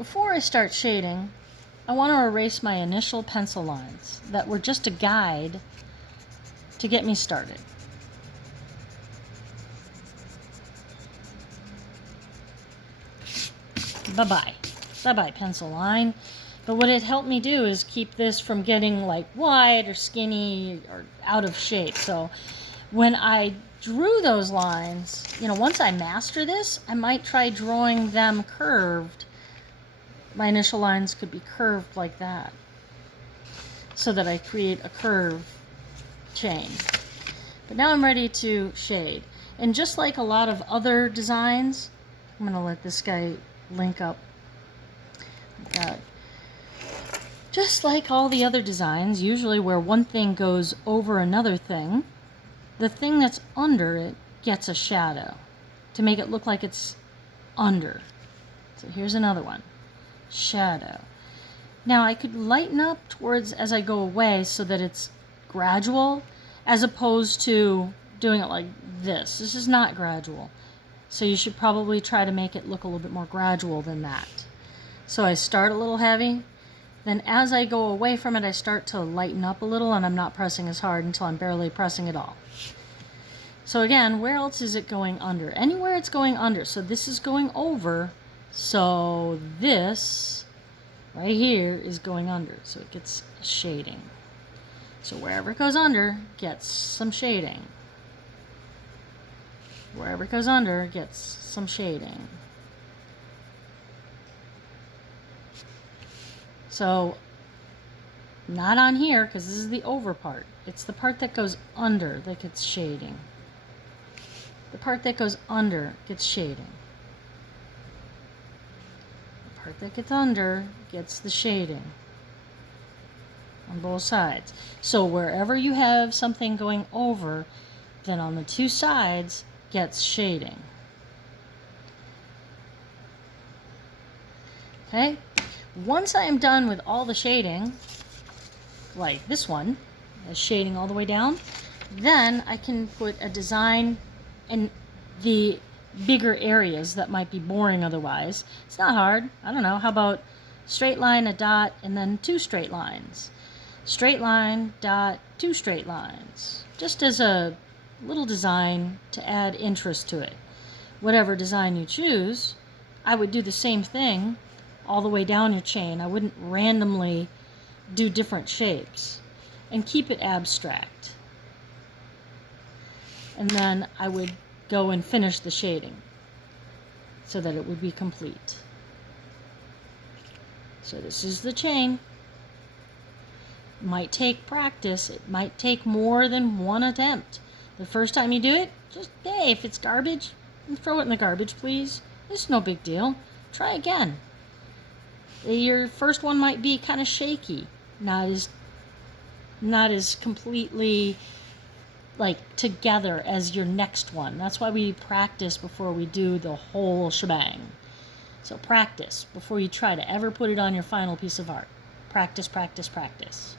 Before I start shading, I want to erase my initial pencil lines that were just a guide to get me started. Bye-bye. Bye-bye, pencil line. But what it helped me do is keep this from getting like wide or skinny or out of shape. So when I drew those lines, once I master this, I might try drawing them curved. My initial lines could be curved like that, so that I create a curve chain. But now I'm ready to shade. And just like a lot of other designs, I'm going to let this guy link up. Just like all the other designs, usually where one thing goes over another thing, the thing that's under it gets a shadow to make it look like it's under. So here's another one. Shadow. Now I could lighten up towards as I go away so that it's gradual, as opposed to doing it like this. This is not gradual. So you should probably try to make it look a little bit more gradual than that. So I start a little heavy, then as I go away from it I start to lighten up a little, and I'm not pressing as hard until I'm barely pressing at all. So again, where else is it going under? Anywhere it's going under. So this is going over. So this right here is going under. So it gets shading. So wherever it goes under gets some shading. Wherever it goes under gets some shading. So not on here, because this is the over part. It's the part that goes under that gets shading. The part that goes under gets shading. The part that gets under gets the shading on both sides. So wherever you have something going over, then on the two sides gets shading. Okay? Once I am done with all the shading, like this one, is shading all the way down, then I can put a design in the bigger areas that might be boring otherwise. It's not hard. I don't know. How about straight line, a dot, and then two straight lines? Straight line, dot, two straight lines. Just as a little design to add interest to it. Whatever design you choose, I would do the same thing all the way down your chain. I wouldn't randomly do different shapes, and keep it abstract. And then I would go and finish the shading so that it would be complete. So this is the chain. It might take practice. It might take more than one attempt. The first time you do it, just, hey, if it's garbage, throw it in the garbage, please. It's no big deal. Try again. Your first one might be kind of shaky, not as completely like together as your next one. That's why we practice before we do the whole shebang. So practice before you try to ever put it on your final piece of art. Practice, practice, practice.